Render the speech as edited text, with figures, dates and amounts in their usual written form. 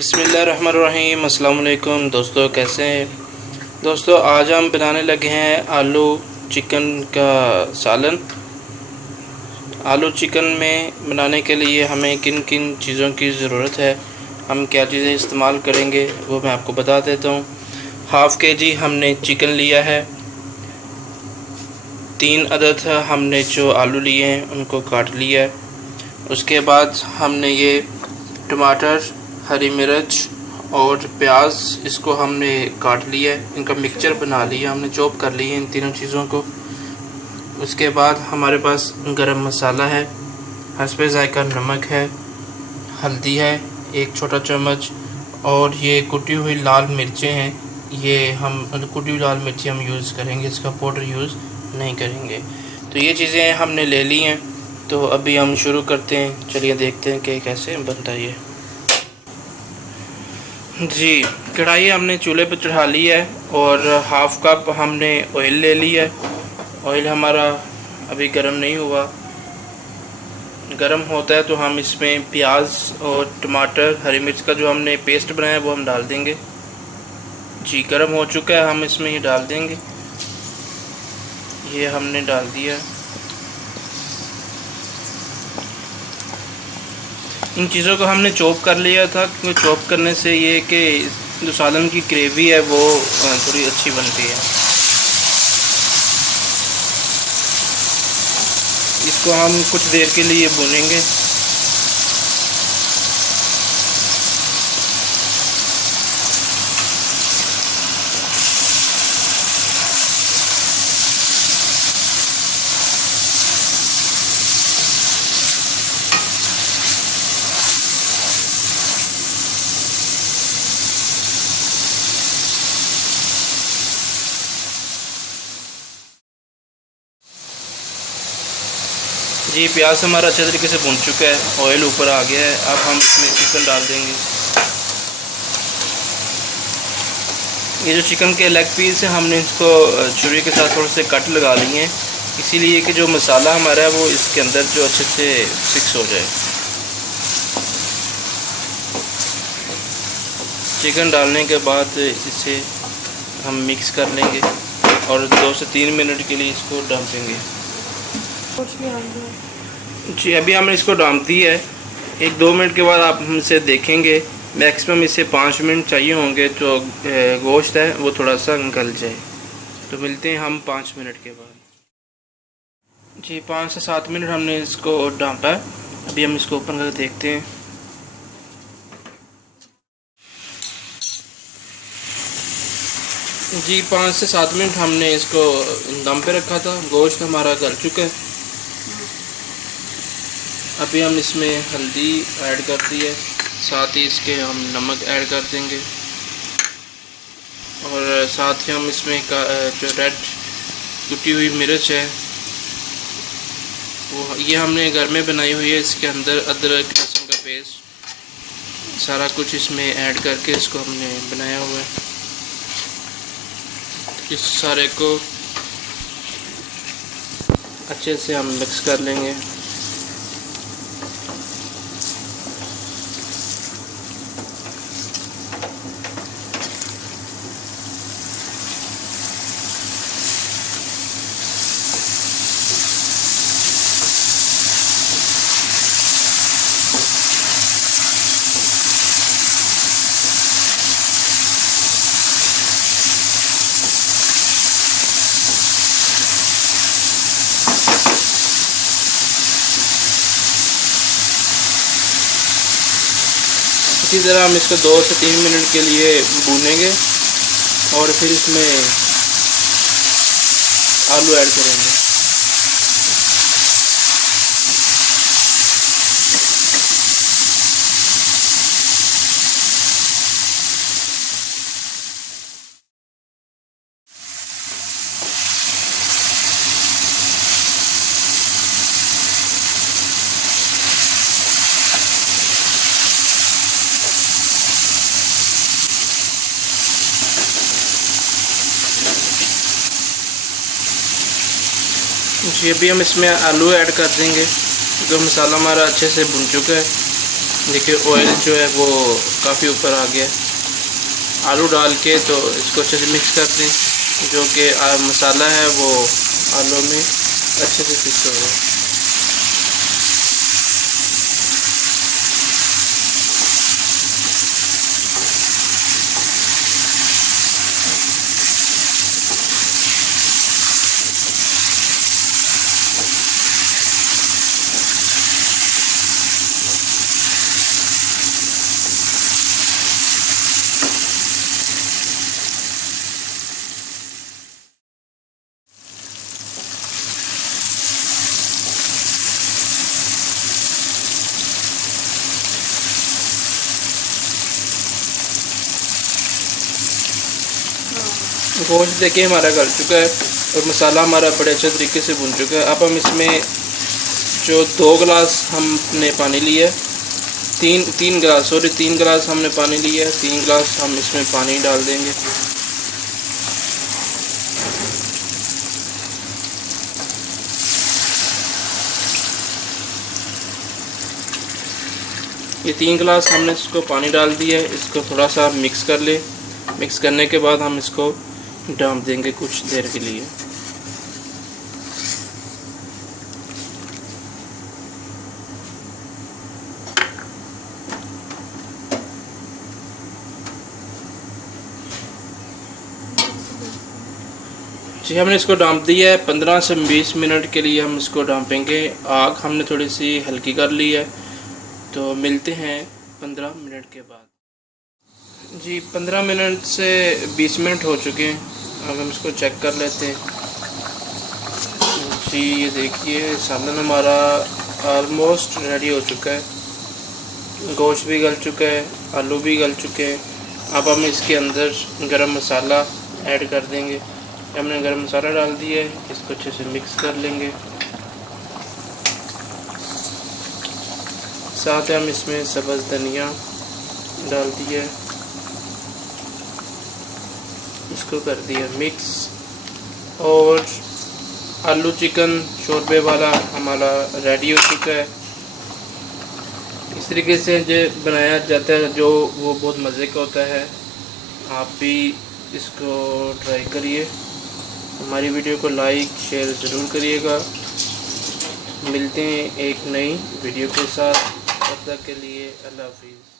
बिस्मिल्लाहिर्रहमानिर्रहीम। अस्सलाम वालेकुम दोस्तों, कैसे हैं दोस्तों। आज हम बनाने लगे हैं आलू चिकन का सालन। आलू चिकन में बनाने के लिए हमें किन किन चीज़ों की ज़रूरत है, हम क्या चीज़ें इस्तेमाल करेंगे वो मैं आपको बता देता हूँ। हाफ़ केजी हमने चिकन लिया है। 3 अदद हमने जो आलू लिए हैं उनको काट लिया है। उसके बाद हमने ये टमाटर, हरी मिर्च और प्याज, इसको हमने काट लिया है। इनका मिक्सचर बना लिया, हमने चॉप कर लिया इन तीनों चीज़ों को। उसके बाद हमारे पास गरम मसाला है, हस्बे ज़ायका नमक है, हल्दी है 1 छोटा चम्मच, और ये कुटी हुई लाल मिर्चें हैं। ये हम कुटी हुई लाल मिर्ची हम यूज़ करेंगे, इसका पाउडर यूज़ नहीं करेंगे। तो ये चीज़ें हमने ले ली हैं। तो अभी हम शुरू करते हैं, चलिए देखते हैं कि कैसे बनता है ये। जी, कढ़ाई हमने चूल्हे पर चढ़ा ली है और हाफ़ कप हमने ऑयल ले लिया है। ऑयल हमारा अभी गर्म नहीं हुआ, गर्म होता है तो हम इसमें प्याज और टमाटर, हरी मिर्च का जो हमने पेस्ट बनाया है वो हम डाल देंगे। जी, गर्म हो चुका है, हम इसमें ये डाल देंगे। ये हमने डाल दिया। इन चीज़ों को हमने चॉप कर लिया था, क्योंकि चॉप करने से ये कि जो सालन की ग्रेवी है वो थोड़ी अच्छी बनती है। इसको हम कुछ देर के लिए भूनेंगे। जी, प्याज हमारा अच्छे तरीके से भुन चुका है, ऑयल ऊपर आ गया है। अब हम इसमें चिकन डाल देंगे। ये जो चिकन के लेग पीस है हमने इसको छुरी के साथ थोड़े से कट लगा लिए हैं, इसीलिए कि जो मसाला हमारा है वो इसके अंदर जो अच्छे से फिक्स हो जाए। चिकन डालने के बाद इसे हम मिक्स कर लेंगे और 2 से 3 मिनट के लिए इसको डांपेंगे। जी, अभी हमने इसको डांप दी है। 1-2 मिनट के बाद आप हम इसे देखेंगे। मैक्सिमम इसे 5 मिनट चाहिए होंगे तो गोश्त है वो थोड़ा सा गल जाए। तो मिलते हैं हम 5 मिनट के बाद। जी, 5 से 7 मिनट हमने इसको डांपा है। अभी हम इसको ओपन करके देखते हैं। जी, 5 से 7 मिनट हमने इसको दम पे रखा था। गोश्त हमारा गल चुका है। अभी हम इसमें हल्दी ऐड कर दी है, साथ ही इसके हम नमक ऐड कर देंगे, और साथ ही हम इसमें जो रेड कुटी हुई मिर्च है वो ये हमने घर में बनाई हुई है। इसके अंदर अदरक लहसुन का पेस्ट सारा कुछ इसमें ऐड करके इसको हमने बनाया हुआ है। इस सारे को अच्छे से हम मिक्स कर लेंगे। इसी तरह हम इसको 2 से 3 मिनट के लिए भूनेंगे और फिर इसमें आलू ऐड करेंगे। जी, अभी हम इसमें आलू ऐड कर देंगे। जो मसाला हमारा अच्छे से भुन चुका है, देखिए ऑयल जो है वो काफ़ी ऊपर आ गया। आलू डाल के तो इसको अच्छे से मिक्स कर दें, जो कि मसाला है वो आलू में अच्छे से फिक्स हो जाए। गोश्त देखिए हमारा गल चुका है और मसाला हमारा बड़े अच्छे तरीके से भुन चुका है। अब हम इसमें जो 2 गिलास हमने पानी लिया है, तीन गिलास हमने पानी लिया है, 3 गिलास हम इसमें पानी डाल देंगे। ये 3 गिलास हमने इसको पानी डाल दिया है। इसको थोड़ा सा मिक्स कर ले। मिक्स करने के बाद हम इसको ढाँप देंगे कुछ देर के लिए। जी हमने इसको ढाँप दिया है। 15 से 20 मिनट के लिए हम इसको ढाँपेंगे। आग हमने थोड़ी सी हल्की कर ली है, तो मिलते हैं 15 मिनट के बाद। जी 15 मिनट से 20 मिनट हो चुके हैं। अब हम इसको चेक कर लेते हैं। जी ये देखिए सालन हमारा ऑलमोस्ट रेडी हो चुका है। गोश्त भी गल चुका है, आलू भी गल चुके हैं। अब हम इसके अंदर गरम मसाला ऐड कर देंगे। हमने गरम मसाला डाल दिया है, इसको अच्छे से मिक्स कर लेंगे। साथ हम इसमें सब्ज़ धनिया डाल दिया, इसको कर दिया मिक्स। और आलू चिकन शोरबे वाला हमारा रेडी हो चुका है। इस तरीके से जो बनाया जाता है जो वो बहुत मज़े का होता है। आप भी इसको ट्राई करिए। हमारी वीडियो को लाइक शेयर ज़रूर करिएगा। मिलते हैं एक नई वीडियो के साथ। तब तक के लिए अल्लाह हाफिज़।